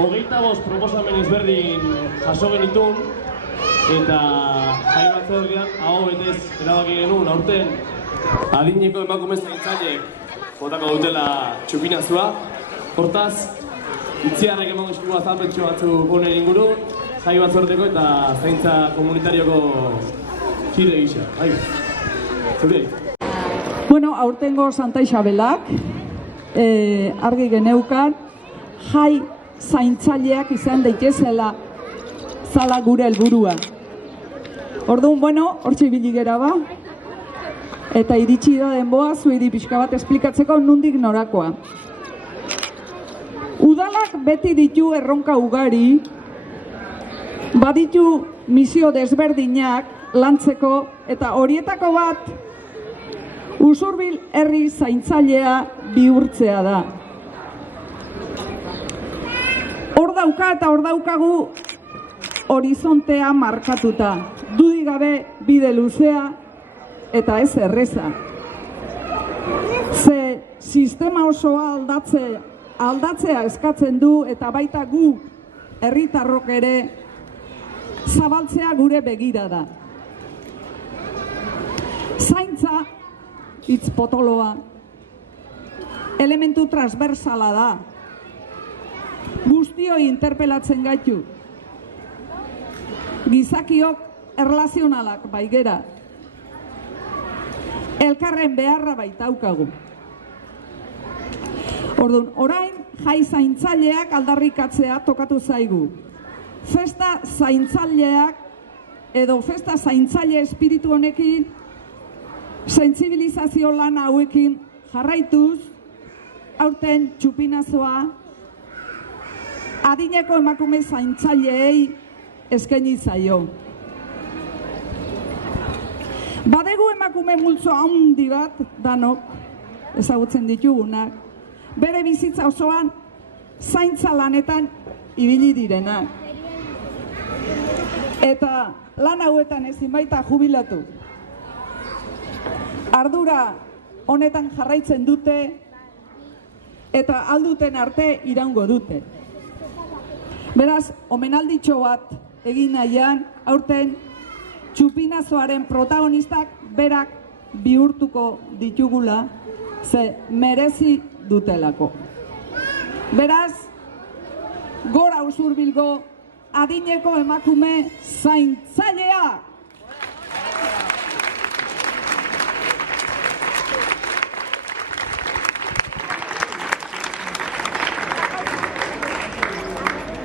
25 proposamen ezberdin jaso genitun, eta jai batzordean hau betez erabaki genuen aurten adineko emakume zaintzaileek botako dutela txupinazua. Hortaz, itziarrek emango eskugu azalpentsu batzuk honen ingurun, jai batzordeko eta zaintza komunitarioko kide gisa. Zure? Bueno, aurtengo Santa Isabelak argi geneukan jai zaintzaileak izan daitezela zala gure helburua. Orduan, bueno, hortxe ibili gera ba, eta iritsi da denboa zuedi pixka bat esplikatzeko nondik norakoa. Udalak beti ditu erronka ugari, baditu misio desberdinak lantzeko, eta horietako bat Usurbil herri zaintzailea bihurtzea da. Hor dauka eta hor daukagu horizontea markatuta. Dudik gabe bide luzea eta ez erreza. Ze sistema osoa aldatzea eskatzen du eta baita gu herritarrok ere zabaltzea gure begirada. Zaintza hitz potoloa, elementu transversala da, guztioi interpelatzen gaitu, gizakiok erlazionalak baigera, elkarren beharra baitaukagu. Orduan, orain jai zaintzaileak aldarrikatzea tokatu zaigu. Festa zaintzaileak edo festa zaintzaile espiritu honekin sentsibilizazio lan hauekin jarraituz, aurten txupinazoa adineko emakume zaintzaileei eskaini zaio. Badegu emakume multzo handi bat danok ezagutzen ditugunak, bere bizitza osoan zaintza lanetan ibili direnak. Eta lan hauetan ezin baita jubilatu. Ardura honetan jarraitzen dute eta alduten arte iraungo dute. Beraz, omenalditxo bat egin nahian, aurten txupinazoaren protagonistak berak bihurtuko ditugula, ze merezi dutelako. Beraz, gora Usurbilgo adineko emakume zaintzailea!